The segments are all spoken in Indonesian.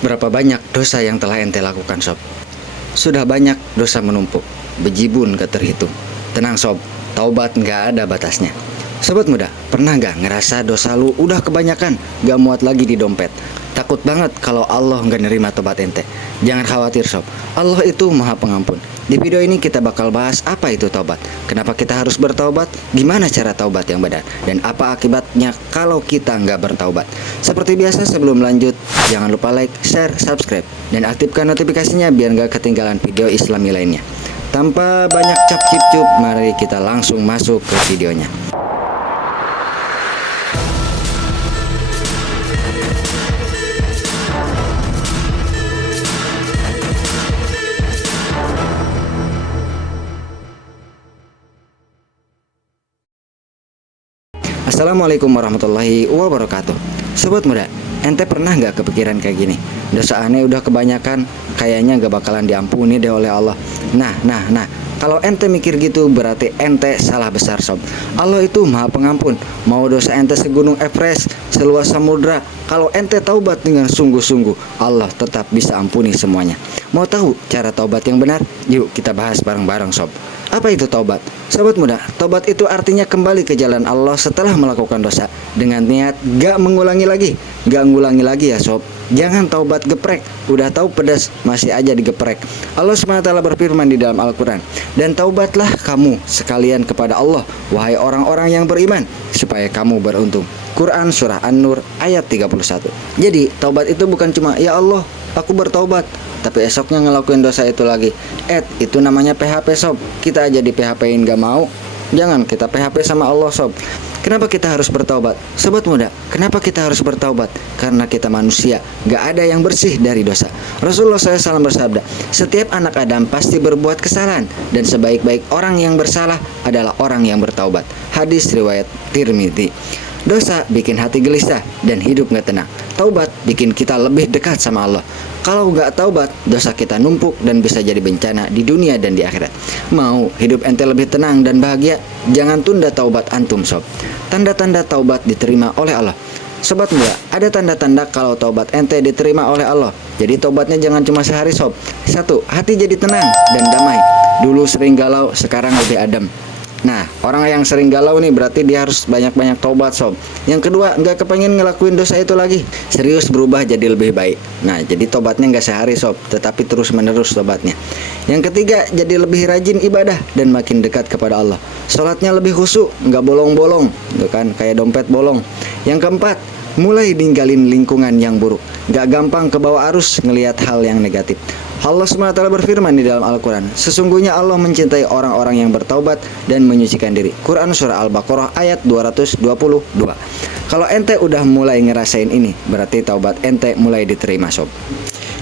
Berapa banyak dosa yang telah ente lakukan, sob? Sudah banyak dosa menumpuk, bejibun gak terhitung. Tenang, sob, taubat gak ada batasnya. Sobat muda, pernah gak ngerasa dosa lu udah kebanyakan, gak muat lagi di dompet? Takut banget kalau Allah gak nerima tobat ente. Jangan khawatir, sob, Allah itu maha pengampun. Di video ini kita bakal bahas apa itu taubat, kenapa kita harus bertaubat, gimana cara taubat yang benar, dan apa akibatnya kalau kita nggak bertaubat. Seperti biasa, sebelum lanjut, jangan lupa like, share, subscribe, dan aktifkan notifikasinya biar nggak ketinggalan video islami lainnya. Tanpa banyak cap cip cup, mari kita langsung masuk ke videonya. Assalamualaikum warahmatullahi wabarakatuh. Sobat muda, ente pernah gak kepikiran kayak gini? Dosa aneh udah kebanyakan, kayaknya gak bakalan diampuni deh oleh Allah. Nah, kalau ente mikir gitu berarti ente salah besar, sob. Allah itu maha pengampun. Mau dosa ente segunung Everest, seluas samudra, kalau ente taubat dengan sungguh-sungguh, Allah tetap bisa ampuni semuanya. Mau tahu cara taubat yang benar? Yuk kita bahas bareng-bareng, sob. Apa itu taubat? Sobat muda, taubat itu artinya kembali ke jalan Allah setelah melakukan dosa dengan niat gak mengulangi lagi. Gak ngulangi lagi ya, sob. Jangan taubat geprek, udah tahu pedas masih aja digeprek. Allah SWT berfirman di dalam Al-Quran, dan taubatlah kamu sekalian kepada Allah, wahai orang-orang yang beriman, supaya kamu beruntung. Quran Surah An-Nur ayat 31. Jadi taubat itu bukan cuma ya Allah aku bertaubat, tapi esoknya ngelakuin dosa itu lagi. Itu namanya PHP, sob. Kita aja di PHP-in gak mau. Jangan kita PHP sama Allah, sob. Kenapa kita harus bertaubat? Sobat muda, kenapa kita harus bertaubat? Karena kita manusia, gak ada yang bersih dari dosa. Rasulullah SAW bersabda, setiap anak Adam pasti berbuat kesalahan, dan sebaik-baik orang yang bersalah adalah orang yang bertaubat. Hadis riwayat Tirmidzi. Dosa bikin hati gelisah dan hidup gak tenang. Taubat bikin kita lebih dekat sama Allah. Kalau gak taubat, dosa kita numpuk dan bisa jadi bencana di dunia dan di akhirat. Mau hidup ente lebih tenang dan bahagia? Jangan tunda taubat antum, sob. Tanda-tanda taubat diterima oleh Allah. Sobat muda, ada tanda-tanda kalau taubat ente diterima oleh Allah. Jadi taubatnya jangan cuma sehari, sob. 1. Hati jadi tenang dan damai. Dulu sering galau, sekarang lebih adem. Nah, orang yang sering galau nih berarti dia harus banyak-banyak taubat, sob. Yang kedua, nggak kepengen ngelakuin dosa itu lagi. Serius berubah jadi lebih baik. Nah, jadi tobatnya nggak sehari, sob, tetapi terus-menerus tobatnya. Yang ketiga, jadi lebih rajin ibadah dan makin dekat kepada Allah. Sholatnya lebih khusyuk, nggak bolong-bolong, tuh kan, kayak dompet bolong. Yang keempat, mulai ninggalin lingkungan yang buruk. Nggak gampang kebawa arus ngelihat hal yang negatif. Allah SWT berfirman di dalam Al-Quran, sesungguhnya Allah mencintai orang-orang yang bertaubat dan menyucikan diri. Quran Surah Al-Baqarah ayat 222. Kalau ente udah mulai ngerasain ini, berarti taubat ente mulai diterima, sob.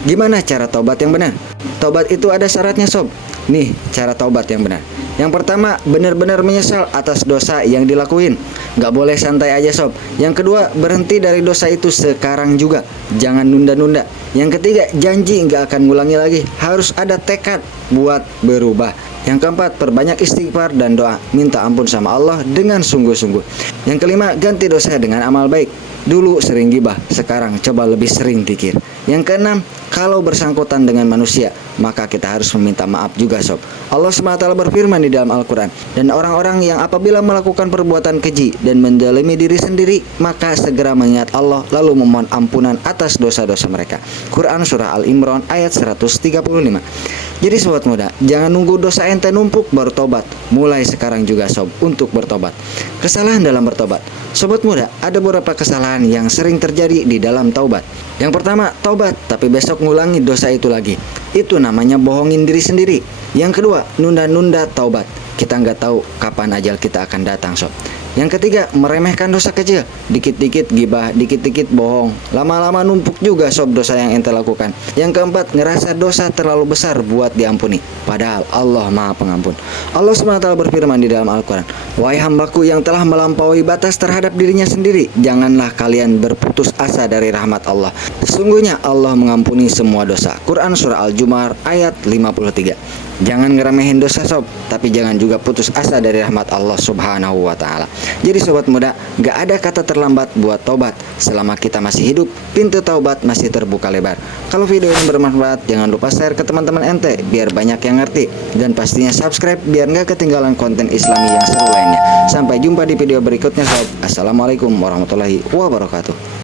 Gimana cara taubat yang benar? Taubat itu ada syaratnya, sob. Nih cara taubat yang benar. Yang pertama, benar-benar menyesal atas dosa yang dilakuin. Gak boleh santai aja, sob. Yang kedua, berhenti dari dosa itu sekarang juga. Jangan nunda-nunda. Yang ketiga, janji gak akan ngulangi lagi. Harus ada tekad buat berubah. Yang keempat, perbanyak istighfar dan doa. Minta ampun sama Allah dengan sungguh-sungguh. Yang kelima, ganti dosa dengan amal baik. Dulu sering gibah, sekarang coba lebih sering zikir. Yang keenam, kalau bersangkutan dengan manusia, maka kita harus meminta maaf juga, sob. Allah SWT berfirman di dalam Al-Quran, dan orang-orang yang apabila melakukan perbuatan keji dan menzalimi diri sendiri, maka segera mengingat Allah lalu memohon ampunan atas dosa-dosa mereka. Quran Surah Al-Imran ayat 135. Jadi sobat muda, jangan nunggu dosa ente numpuk baru tobat. Mulai sekarang juga, sob, untuk bertobat. Kesalahan dalam bertobat. Sobat muda, ada beberapa kesalahan yang sering terjadi di dalam taubat. Yang pertama, taubat tapi besok ngulangi dosa itu lagi. Itu namanya bohongin diri sendiri. Yang kedua, nunda-nunda taubat. Kita nggak tahu kapan ajal kita akan datang, sob. Yang ketiga, meremehkan dosa kecil. Dikit-dikit gibah, dikit-dikit bohong. Lama-lama numpuk juga, sob, dosa yang ente lakukan. Yang keempat, ngerasa dosa terlalu besar buat diampuni. Padahal Allah maha pengampun. Allah SWT berfirman di dalam Al-Quran, wahai hambaku yang telah melampaui batas terhadap dirinya sendiri, janganlah kalian berputus asa dari rahmat Allah. Sesungguhnya Allah mengampuni semua dosa. Quran Surah Al-Jum'ah ayat 53. Jangan ngeremehin dosa sob, tapi jangan juga putus asa dari rahmat Allah Subhanahu wa Ta'ala. Jadi sobat muda, gak ada kata terlambat buat tobat. Selama kita masih hidup, pintu taubat masih terbuka lebar. Kalau video ini bermanfaat, jangan lupa share ke teman-teman ente biar banyak yang ngerti, dan pastinya subscribe biar gak ketinggalan konten Islami yang seru lainnya. Sampai jumpa di video berikutnya sob. Assalamualaikum warahmatullahi wabarakatuh.